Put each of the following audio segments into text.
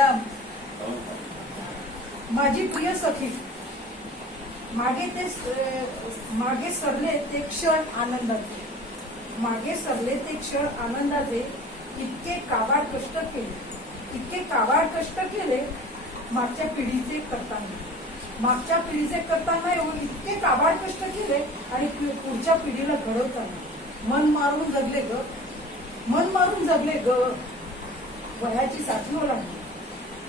Madam, माझी प्रिय सखी, मागे सरले ते क्षण आनंदाचे, मागे सरले ते क्षण आनंदाचे, इतके काबाड कष्ट केले मागच्या पिढीचे करताना येऊन इतके काबाड कष्ट केले आणि पुढच्या पिढीला घडवताना मन मारून जगले ग.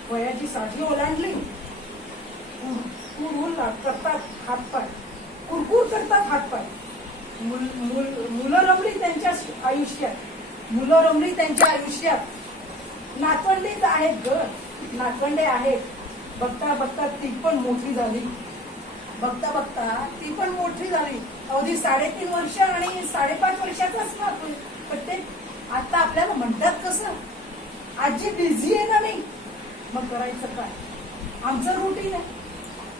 वयाची साठी ओलांडली करतात हातपाय, कुरकुर करतात हातपाय. मुलं रमली त्यांच्या आयुष्यात. नातवंडीच आहेत ग, नातवंडे आहेत. बघता बघता ती पण मोठी झाली. अवधी 3.5 वर्ष आणि 5.5 वर्षाचाच ना पण ते आता आपल्याला म्हणतात कसं, आजी बिझी आहे ना मी, मग करायचं काय. आमचं रुटीन आहे,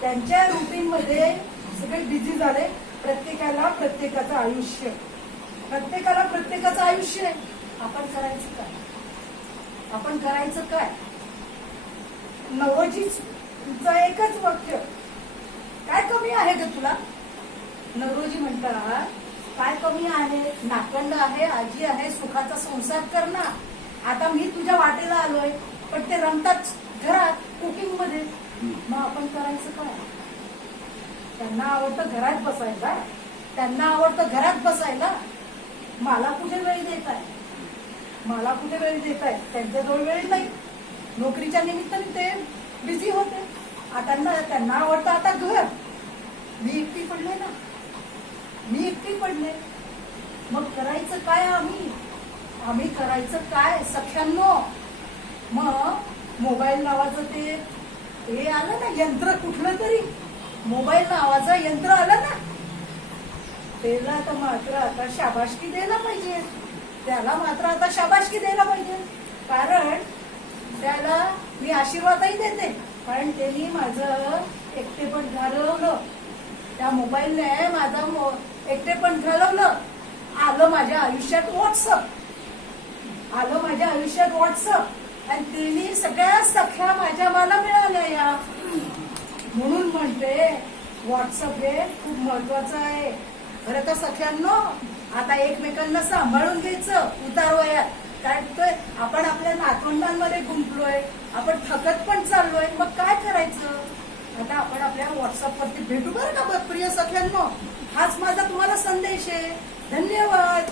त्यांच्या रुटीन मध्ये सगळे बिझी झाले. प्रत्येकाला प्रत्येकाचं आयुष्य आहे. आपण करायचं काय. नवरोजीचं एकच वाक्य, काय कमी आहे ग तुला. नवरोजी म्हणतात काय कमी आहे, नातवंड आहे, आजी आहे, सुखाचा संसार कर ना. आता मी तुझ्या वाटेला आलोय, पण ते रमतात घरात कुकिंग मध्ये. मग आपण करायचं काय. त्यांना आवडतं घरात बसायला. मला कुठे वेळ देताय. त्यांच्याजवळ वेळ नाही, नोकरीच्या निमित्ताने ते बिझी होते. त्यांना आवडतं आता घर. मी एकटी पडले. मग करायचं काय आम्ही करायचं काय सख्यांनो. मग मोबाईल नावाचं ते आलं ना यंत्र, कुठलं तरी मोबाईल नावाचं यंत्र आलं ना, त्याला तर मात्र आता शाबासकी द्यायला पाहिजे. कारण त्याला मी आशीर्वादही देते, कारण त्यांनी माझं एकटेपण घालवलं. त्या मोबाईलने माझं एकटेपण घालवलं. आलं माझ्या आयुष्यात व्हॉट्सअप आणि त्यांनी सगळ्या सख्या माझ्या मला मिळाल्या या. म्हणून म्हणते व्हॉट्सअप हे खूप महत्वाचं आहे. खरं तर सख्यांनो, आता एकमेकांना सांभाळून घ्यायचं उतार वयात. काय आपण आपल्या नातवंडांमध्ये गुंतलोय, आपण थकत पण चाललोय. मग काय करायचं. आता आपण आपल्या व्हॉट्सअप वरती भेटू बरं का प्रिय सख्यांनो. हाच माझा तुम्हाला संदेश आहे. धन्यवाद.